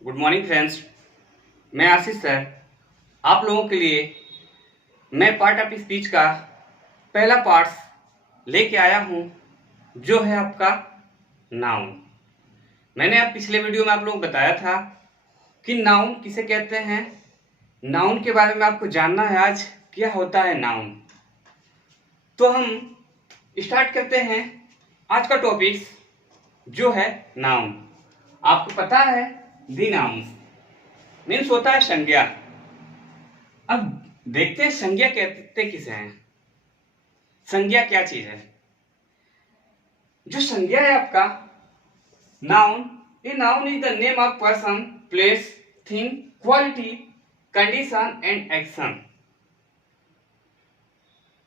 Good morning friends. मैं आशीष sir आप लोगों के लिए मैं पार्ट ऑफ स्पीच का पहला पार्ट लेके आया हूँ, जो है आपका नाउन। मैंने आप पिछले वीडियो में आप लोगों को बताया था कि नाउन किसे कहते हैं। नाउन के बारे में आपको जानना है आज क्या होता है नाउन। तो हम स्टार्ट करते हैं आज का टॉपिक, जो है नाउन। आपको पता है दी नाउन मीन्स होता है संज्ञा। अब देखते हैं संज्ञा कहते किसे हैं। संज्ञा क्या चीज है? जो संज्ञा है आपका नाउन, ये noun is the name of person, place, thing, quality, condition and action.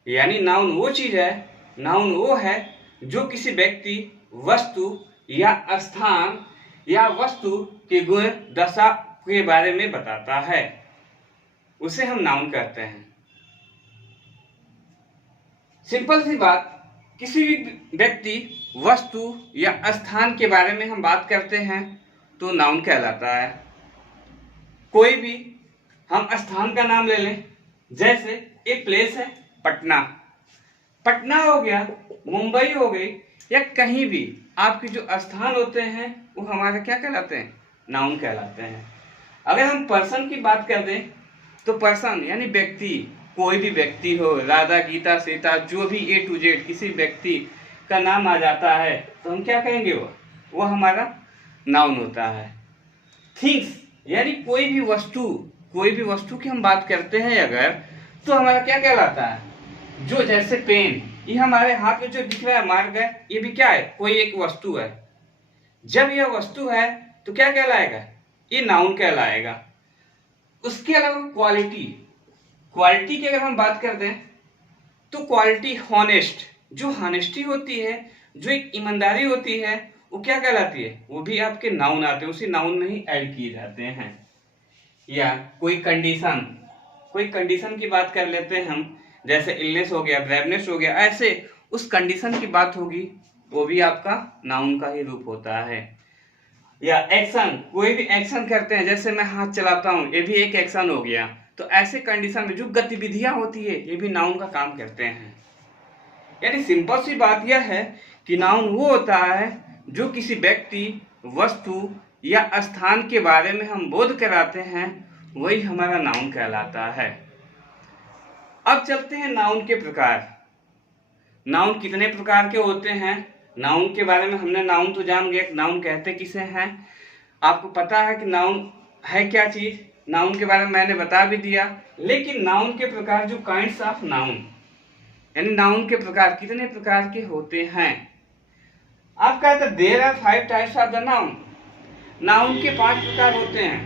यानी नाउन वो चीज है, नाउन वो है जो किसी व्यक्ति, वस्तु या स्थान या वस्तु के गुण दशा के बारे में बताता है, उसे हम नाउन कहते हैं। सिंपल सी बात, किसी भी व्यक्ति, वस्तु या स्थान के बारे में हम बात करते हैं तो नाउन कहलाता है। कोई भी हम स्थान का नाम ले लें, जैसे एक प्लेस है पटना, पटना हो गया, मुंबई हो गई, या कहीं भी आपके जो स्थान होते हैं वो हमारे क्या कहलाते हैं? नाउन कहलाते हैं। अगर हम पर्सन की बात कर दें तो पर्सन यानी व्यक्ति, कोई भी व्यक्ति हो, राधा, गीता, सीता, जो भी A to Z किसी व्यक्ति का नाम आ जाता है तो हम क्या कहेंगे? वो हमारा नाउन होता है। थिंग्स यानी कोई भी वस्तु की हम बात करते हैं अगर, तो हमारा क्या कहलाता है? जो जैसे पेन, ये हमारे हाथ में जो दिख रहा है मार्ग है, ये भी क्या है? कोई एक वस्तु है। जब यह वस्तु है तो क्या कहलाएगा? ये नाउन कहलाएगा। उसके अलावा क्वालिटी की अगर हम बात कर दें तो क्वालिटी हॉनेस्ट, जो हॉनेस्टी होती है, जो एक ईमानदारी होती है, वो क्या कहलाती है? वो भी आपके नाउन आते हैं, उसी नाउन में ही ऐड किए जाते हैं। या कोई कंडीशन की बात कर लेते हैं हम, जैसे इलनेस हो गया, ब्रेवनेस हो गया, ऐसे उस कंडीशन की बात होगी, वो भी आपका नाउन का ही रूप होता है। या एक्शन, कोई भी एक्शन करते हैं, जैसे मैं हाथ चलाता हूं, ये भी एक एक्शन हो गया। तो ऐसे कंडीशन में जो गतिविधियां होती है, ये भी नाउन का काम करते हैं। यानी सिंपल सी बात यह है कि नाउन वो होता है जो किसी व्यक्ति, वस्तु या स्थान के बारे में हम बोध कराते हैं, वही हमारा नाउन कहलाता है। अब चलते हैं नाउन के प्रकार। नाउन कितने प्रकार के होते हैं? नाउन के बारे में हमने नाउन तो जान गए, नाउन कहते किसे हैं। आपको पता है कि नाउन है क्या चीज, नाउन के बारे में मैंने बता भी दिया। लेकिन नाउन के प्रकार, जो काइंड्स ऑफ नाउन, यानी नाउन के प्रकार कितने प्रकार के होते हैं? आप कहते हैं there are 5 types of the noun. Noun के 5 प्रकार होते हैं।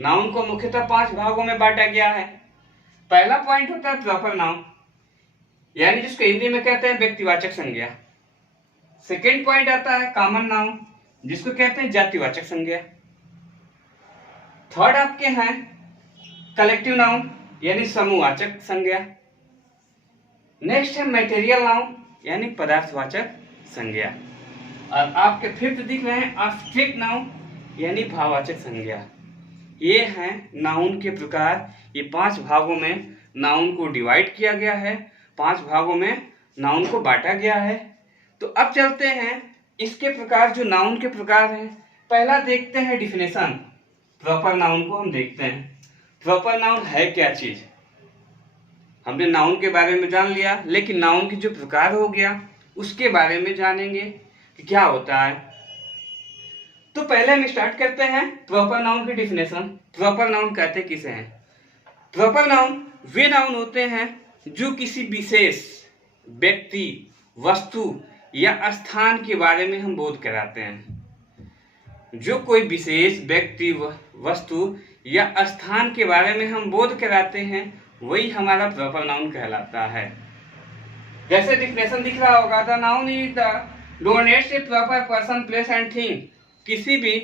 नाउन को मुख्यतः 5 भागों में बांटा गया है। पहला पॉइंट होता है प्रॉपर नाउन, यानी जिसको हिंदी में कहते हैं व्यक्तिवाचक संज्ञा। सेकेंड पॉइंट आता है कॉमन नाउन, जिसको कहते हैं जातिवाचक संज्ञा। थर्ड आपके हैं कलेक्टिव नाउन, यानी समूहवाचक संज्ञा। नेक्स्ट है मटेरियल नाउन, यानी पदार्थवाचक संज्ञा। और आपके फिफ्थ दिख रहे हैं एब्स्ट्रैक्ट नाउन, यानी भाववाचक संज्ञा। ये हैं नाउन के प्रकार। ये 5 भागों में नाउन को डिवाइड किया गया है, 5 भागों में नाउन को बांटा गया है। तो अब चलते हैं इसके प्रकार, जो नाउन के प्रकार हैं। पहला देखते हैं डिफिनेशन, प्रॉपर नाउन को हम देखते हैं। प्रॉपर नाउन है क्या चीज? हमने नाउन के बारे में जान लिया, लेकिन नाउन की जो प्रकार हो गया उसके बारे में जानेंगे कि क्या होता है। तो पहले हम स्टार्ट करते हैं प्रॉपर नाउन की डिफिनेशन। प्रॉपर नाउन कहते किसे हैं? प्रॉपर नाउन वे नाउन होते हैं जो किसी विशेष व्यक्ति, वस्तु या स्थान के बारे में हम बोध कराते हैं। जो कोई विशेष व्यक्ति, वस्तु या स्थान के बारे में हम बोध कराते हैं, वही हमारा प्रॉपर नाउन कहलाता है। जैसे डिफिनेशन दिख रहा होगा, the noun is the donates a proper person, place and thing. किसी भी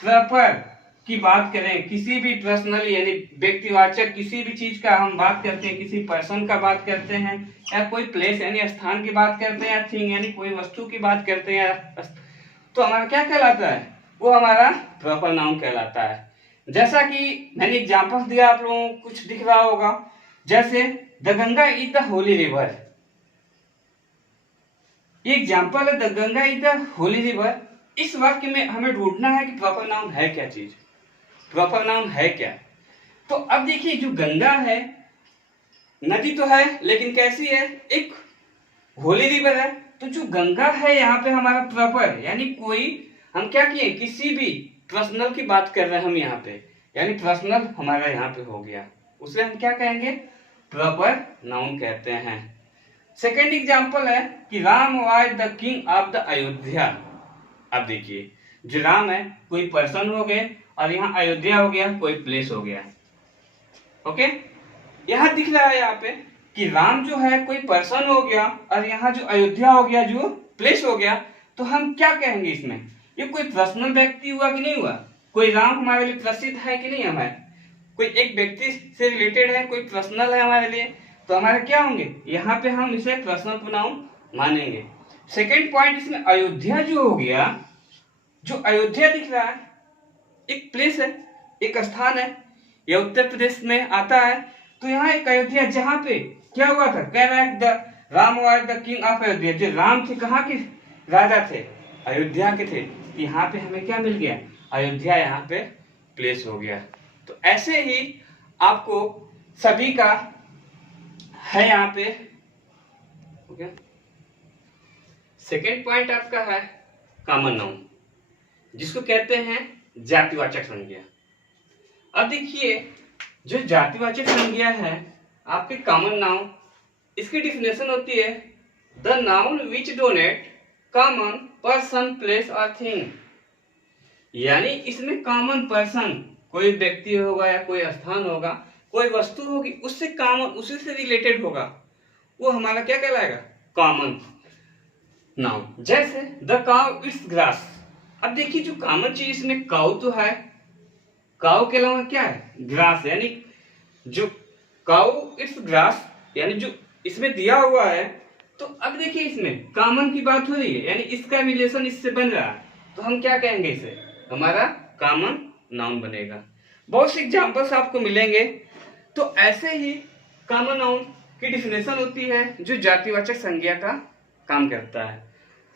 प्रॉपर की बात करें, किसी भी पर्सनल यानी व्यक्तिवाचक किसी भी चीज का हम बात करते हैं, किसी पर्सन का बात करते हैं, या कोई प्लेस यानी स्थान की बात करते हैं, या थिंग यानी कोई वस्तु की बात करते हैं, तो हमारा क्या कहलाता है? वो हमारा प्रॉपर नाउन कहलाता है। जैसा कि मैंने एग्जांपल्स दिया, आप लोगों को कुछ दिख रहा होगा, जैसे the Ganga is the Holi river. ये एग्जांपल है, the Ganga is the Holi river. इस वाक्य में हमें ढूंढना है कि प्रॉपर नाउन है क्या चीज, प्रॉपर नाउन है क्या। तो अब देखिए, जो गंगा है नदी तो है, लेकिन कैसी है, एक होली रिवर है। तो जो गंगा है यहाँ पे हमारा प्रॉपर है, यानी कोई हम क्या किए, किसी भी पर्सनल की बात कर रहे हैं हम यहाँ पे, यानी पर्सनल हमारा यहाँ पे हो गया, उसे हम क्या कहेंगे, प्रॉपर नाउन कहते हैं। सेकेंड एग्जाम्पल है कि Ram was the king of the Ayodhya. अब देखिए, जो राम है कोई पर्सन हो गए, और यहाँ अयोध्या हो गया कोई प्लेस हो गया। ओके, यहाँ दिख रहा है यहाँ पे कि राम जो है कोई पर्सन हो गया, और यहाँ जो अयोध्या हो गया जो प्लेस हो गया। तो हम क्या कहेंगे इसमें, ये कोई पर्सनल व्यक्ति हुआ कि नहीं हुआ, कोई राम हमारे लिए प्रसिद्ध है कि नहीं, हमारे कोई एक व्यक्ति से रिलेटेड है, कोई पर्सनल है हमारे लिए, तो हमारे क्या होंगे, यहाँ पे हम इसे पर्सनल प्रोनाउन मानेंगे। सेकेंड पॉइंट, इसमें अयोध्या जो हो गया, जो अयोध्या दिख रहा है एक प्लेस है, एक स्थान है, यह उत्तर प्रदेश में आता है। तो यहाँ एक अयोध्या, जहाँ पे क्या हुआ था, कह रहा है the Ram was the king of Ayodhya. जो राम थे कहाँ के राजा थे, अयोध्या के थे। यहाँ पे हमें क्या मिल गया, अयोध्या यहाँ पे प्लेस हो गया। तो ऐसे ही आपको सभी का है यहाँ पे। ओके, सेकेंड पॉइंट आपका है कॉमन नाउन, जिसको कहते हैं जातिवाचक संज्ञा। अब देखिए, जो जातिवाचक संज्ञा है आपके कॉमन नाउन, इसकी डिफिनेशन होती है the noun which donate common person place और थिंग। यानी इसमें कॉमन पर्सन कोई व्यक्ति होगा या कोई स्थान होगा, कोई वस्तु होगी, उससे कॉमन, उसी से रिलेटेड होगा, वो हमारा क्या कहलाएगा, कॉमन नाउन। जैसे द काउ इट्स ग्रास। अब देखिए, जो कॉमन चीज इसमें काउ तो है, काउ के अलावा क्या है, ग्रास। यानी जो काउ इट्स ग्रास, यानी जो इसमें दिया हुआ है। तो अब देखिए, इसमें कॉमन की बात हो रही है, यानी इसका रिलेशन इससे बन रहा है, तो हम क्या कहेंगे, इसे हमारा कॉमन नाउन बनेगा। बहुत से एग्जांपल्स आपको मिलेंगे। तो ऐसे ही कॉमन नाउन की डिफिनेशन होती है, जो जातिवाचक संज्ञा का काम करता है।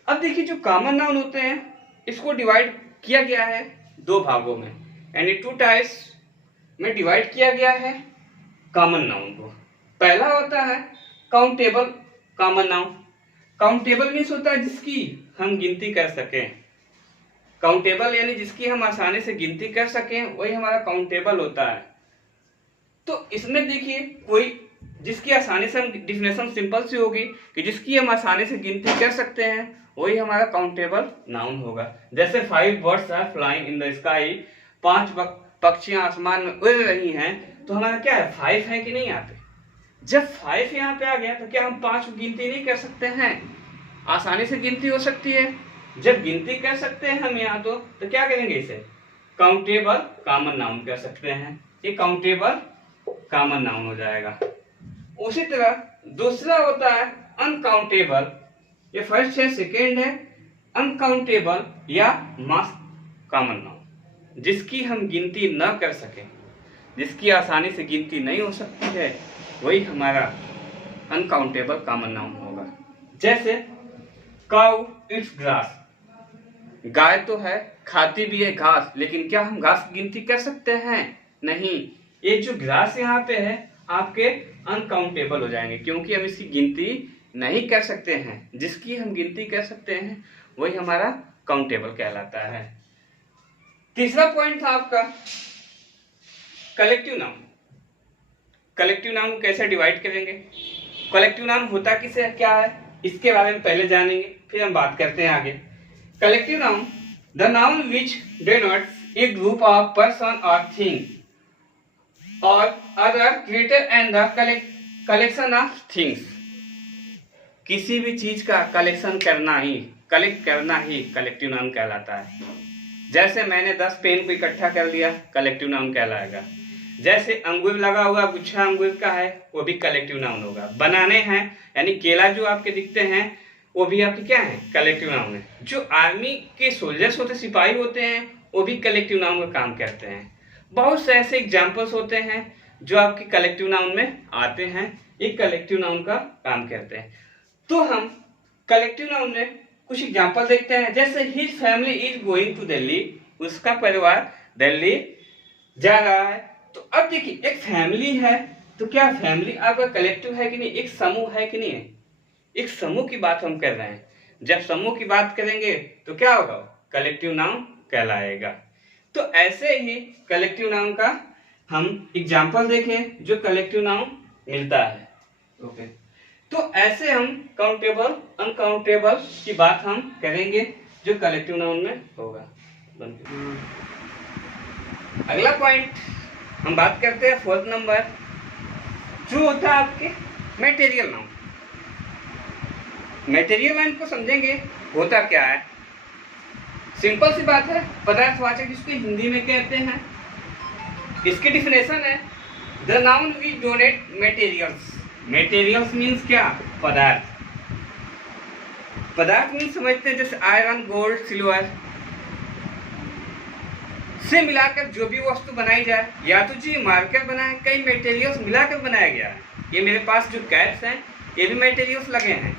अब देखिए, जो कॉमन नाउन होते हैं इसको डिवाइड किया गया है दो भागों में, यानी टू टाइप्स में डिवाइड किया गया है कॉमन नाउन को। पहला होता है countable common noun. Countable means होता है जिसकी हम गिनती कर सकें। काउंटेबल यानी जिसकी हम आसानी से गिनती कर सकें, वही हमारा काउंटेबल होता है। तो इसमें देखिए, कोई जिसकी आसानी से हम, डिफिनेशन सिंपल सी होगी कि जिसकी हम आसानी से गिनती कर सकते हैं, वही हमारा काउंटेबल नाउन होगा। जैसे 5 birds are flying in the sky, 5 पक्षियां आसमान में उड़ रही हैं। तो हमारा क्या है, 5 है कि नहीं यहाँ पे। जब 5 यहाँ पे आ गया, तो क्या हम 5 की गिनती नहीं कर सकते हैं, आसानी से गिनती हो सकती है। जब गिनती कर सकते हैं हम यहाँ, तो क्या करेंगे, इसे काउंटेबल कॉमन नाउन कर सकते हैं। ये काउंटेबल कॉमन नाउन हो जाएगा। उसी तरह दूसरा होता है अनकाउंटेबल। ये फर्स्ट है, सेकेंड है अनकाउंटेबल या मास कॉमन नाउन, जिसकी हम गिनती न कर सके, जिसकी आसानी से गिनती नहीं हो सकती है, वही हमारा अनकाउंटेबल कॉमन नाउन होगा। जैसे काउ इट्स ग्रास, गाय तो है, खाती भी है घास, लेकिन क्या हम घास की गिनती कर सकते हैं, नहीं। ये जो ग्रास यहाँ पे है आपके अनकाउंटेबल हो जाएंगे, क्योंकि हम इसकी गिनती नहीं कर सकते हैं। जिसकी हम गिनती कर सकते हैं वही हमारा काउंटेबल कहलाता है। तीसरा पॉइंट था आपका कलेक्टिव नाउन। कलेक्टिव नाउन कैसे डिवाइड करेंगे, कलेक्टिव नाउन होता किसे क्या है, इसके बारे में पहले जानेंगे, फिर हम बात करते हैं आगे। Collective noun the noun which denotes A group of person और thing or other creator and the collection of things। किसी भी चीज का कलेक्शन करना ही, कलेक्ट करना ही कलेक्टिव नाउन कहलाता है। जैसे मैंने 10 पेन को इकट्ठा कर लिया, कलेक्टिव नाउन कहलाएगा। जैसे अंगूर लगा हुआ गुच्छा अंगूर का है, वो भी कलेक्टिव नाउन होगा। बनाने हैं यानी केला जो आपके दिखते हैं, वो भी आपके क्या है, कलेक्टिव नाउन है। जो आर्मी के सोल्जर्स होते, सिपाही होते हैं, वो भी कलेक्टिव नाउन का काम करते हैं। बहुत से ऐसे एग्जाम्पल्स होते हैं जो आपके कलेक्टिव नाउन में आते हैं, एक कलेक्टिव नाउन का काम करते हैं। तो हम कलेक्टिव नाउन में कुछ एग्जाम्पल देखते हैं। जैसे his family is going to Delhi, उसका परिवार दिल्ली जा रहा है। तो अब देखिए, एक फैमिली है तो क्या फैमिली आपका कलेक्टिव है कि नहीं, एक समूह है कि नहीं है? एक समूह की बात हम कर रहे हैं। जब समूह की बात करेंगे तो क्या होगा, कलेक्टिव नाउन कहलाएगा। तो ऐसे ही कलेक्टिव नाउन का हम एग्जाम्पल देखें जो कलेक्टिव नाउन मिलता है। ओके, तो ऐसे हम काउंटेबल अनकाउंटेबल की बात हम करेंगे जो कलेक्टिव नाउन में होगा। अगला पॉइंट हम बात करते हैं 4th नंबर, जो होता है आपके मटेरियल नाउन। मटेरियल नाउन को समझेंगे होता क्या है। सिंपल सी बात है, पदार्थवाचक जिसको हिंदी में कहते हैं। इसकी डिफिनेशन है the noun we denote materials. Materials means क्या, पदार्थ। पदार्थ मीन्स समझते हैं जैसे आयरन, गोल्ड, सिल्वर से मिलाकर जो भी वस्तु बनाई जाए, या तो जी मार्कर बना है, कई मटेरियल्स मिलाकर बनाया गया है। ये मेरे पास जो कैप्स हैं ये भी मटेरियल्स लगे हैं।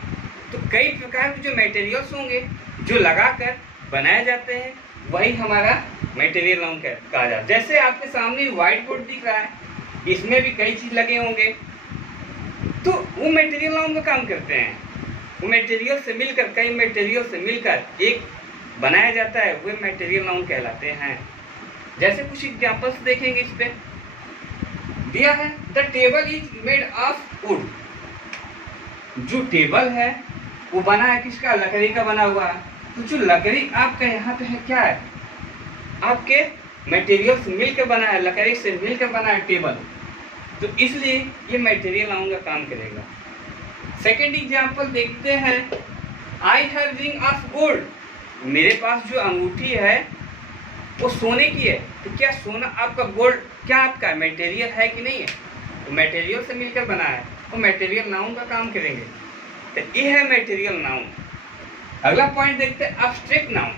तो कई प्रकार के जो मटेरियल्स होंगे जो लगाकर बनाए जाते हैं, वही हमारा मटेरियल नाउन कहा जाता है। जैसे आपके सामने व्हाइट बोर्ड दिख रहा है, इसमें भी कई चीज लगे होंगे, तो वो मटेरियल नाउन का काम करते हैं। वो मटेरियल से मिलकर, कई मटेरियल से मिलकर एक बनाया जाता है, वो मटेरियल नाउन कहलाते हैं। जैसे कुछ एग्जांपल्स देखेंगे इस पे दिया है, the table is made of would. जो टेबल है वो बना है किसका, लकड़ी का बना हुआ है। तो जो लकड़ी आपका यहाँ पे है क्या है, आपके मटेरियल से मिलकर बना है, लकड़ी से मिलकर बना है टेबल, तो इसलिए ये मटेरियल नाउन का काम करेगा। सेकेंड एग्जांपल देखते हैं, I have ring of gold. मेरे पास जो अंगूठी है वो सोने की है। तो क्या सोना आपका, गोल्ड क्या आपका मटेरियल है कि नहीं है? तो मटेरियल से मिलकर बना है, वो मटेरियल नाउन का काम करेंगे। तो ये है मटेरियल नाउन। अगला पॉइंट देखते हैं, एब्स्ट्रैक्ट नाउन।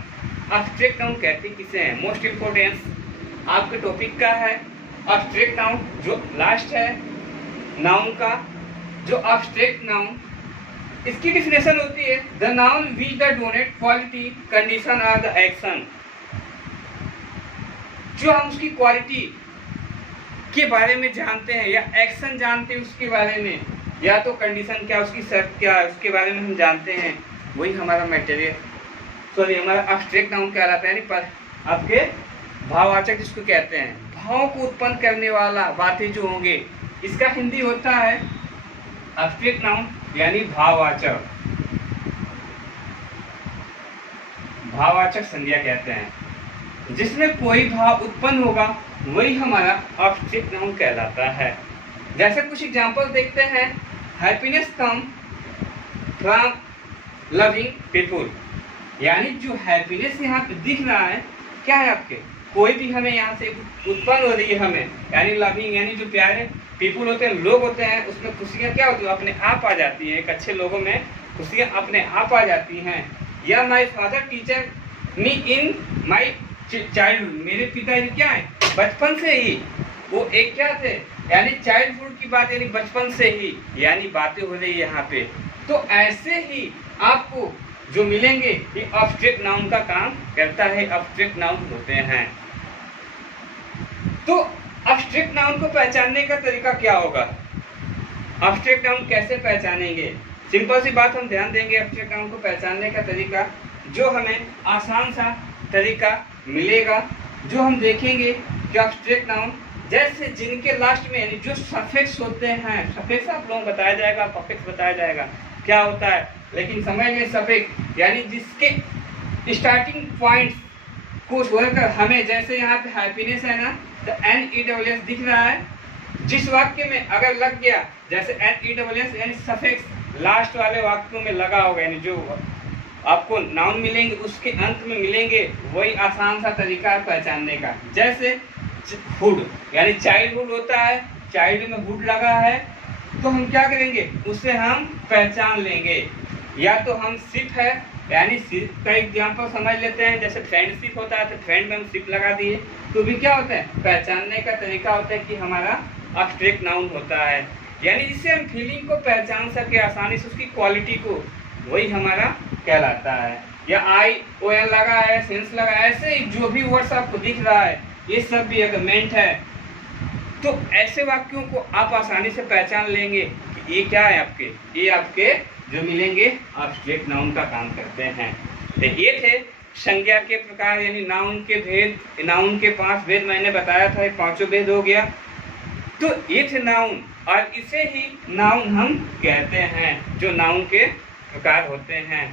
एब्स्ट्रैक्ट नाउन कहते किसे हैं, मोस्ट इंपोर्टेंस आपके टॉपिक का है। एब्स्ट्रैक्ट नाउन जो लास्ट है नाउन का, जो एब्स्ट्रैक्ट नाउन, इसकी डिफिनेशन होती है the noun which the donate quality, condition और द एक्शन। जो हम उसकी क्वालिटी के बारे में जानते हैं या एक्शन जानते हैं उसके बारे में, या तो कंडीशन क्या, उसकी शर्त क्या, उसके बारे में हम जानते हैं, वही हमारा हमारा एब्स्ट्रैक्ट नाउन कहलाता है। पर आपके भाववाचक जिसको कहते हैं, भाव को उत्पन्न करने वाला बातें जो होंगे, इसका हिंदी होता है एब्स्ट्रैक्ट नाउन यानी भाववाचक। भाववाचक संज्ञा कहते हैं। जिसमें कोई भाव उत्पन्न होगा वही हमारा एब्स्ट्रैक्ट नाउन कहलाता है। जैसे कुछ एग्जांपल देखते हैं, happiness come from loving people. यानी जो हैप्पीनेस यहाँ पे दिख रहा है क्या है, आपके कोई भी हमें यहाँ से उत्पन्न हो रही है हमें, यानी लविंग यानी जो प्यारे पीपुल होते हैं, लोग होते हैं, उसमें खुशियाँ क्या होती है, अपने आप आ जाती है। एक अच्छे लोगों में खुशियाँ अपने आप आ जाती हैं। या my father teacher me in my childhood. मेरे पिताजी क्या है, बचपन से ही वो एक क्या थे, यानी चाइल्डहुड की बात, यानी बचपन से ही, यानी बातें हो रही है यहाँ पे। तो ऐसे ही आपको जो मिलेंगे ये एब्स्ट्रैक्ट नाउन का काम करता है, एब्स्ट्रैक्ट नाउन होते हैं। तो एब्स्ट्रैक्ट नाउन को पहचानने का तरीका क्या होगा, एब्स्ट्रैक्ट नाउन कैसे पहचानेंगे? सिंपल सी बात हम ध्यान देंगे, एब्स्ट्रैक्ट नाउन को पहचानने का तरीका जो हमें आसान सा तरीका मिलेगा, जो हम देखेंगे कि एब्स्ट्रैक्ट नाउन जैसे जिनके लास्ट में यानी जो सफिक्स होते हैं, सफिक्स आप लोगों को बताया जाएगा, पफिक्स बताया जाएगा क्या होता है, लेकिन समझ लें सफिक्स यानी जिसके स्टार्टिंग पॉइंट्स को छोड़कर हमें, जैसे यहाँ पे हैप्पीनेस है ना, तो NESS दिख रहा है, जिस वाक्य में अगर लग गया जैसे NESS यानी सफिक्स लास्ट वाले वाक्यों में लगा होगा, यानी जो आपको नाउन मिलेंगे उसके अंत में मिलेंगे, वही आसान सा तरीका है पहचानने का। जैसे हुड यानी चाइल्डहुड होता है, चाइल्ड में हुड लगा है, तो हम क्या करेंगे, उसे हम पहचान लेंगे। या तो हम शिप है यानी शिप का एग्जाम्पल समझ लेते हैं, जैसे फ्रेंडशिप होता है तो फ्रेंड में हम शिप लगा दिए, तो भी क्या होता है, पहचानने का तरीका होता है कि हमारा एब्स्ट्रैक्ट नाउन होता है, यानी जिससे हम फीलिंग को पहचान सके आसानी से, उसकी क्वालिटी को, वही हमारा कहलाता है। या आई ओ एन लगा है, सेंस लगा है, ऐसे ही जो भी वर्ड्स आपको दिख रहा है ये सब भी आर्गुमेंट है। तो ऐसे वाक्यों को आप आसानी से पहचान लेंगे कि ये क्या है, ये आपके जो मिलेंगे एब्स्ट्रैक्ट नाउन का काम करते हैं। तो ये थे संज्ञा के प्रकार, यानी नाउन के भेद। नाउन के 5 भेद मैंने बताया था, ये 5 भेद हो गया। तो ये थे नाउन, और इसे ही नाउन हम कहते हैं, जो नाउन के प्रकार होते हैं।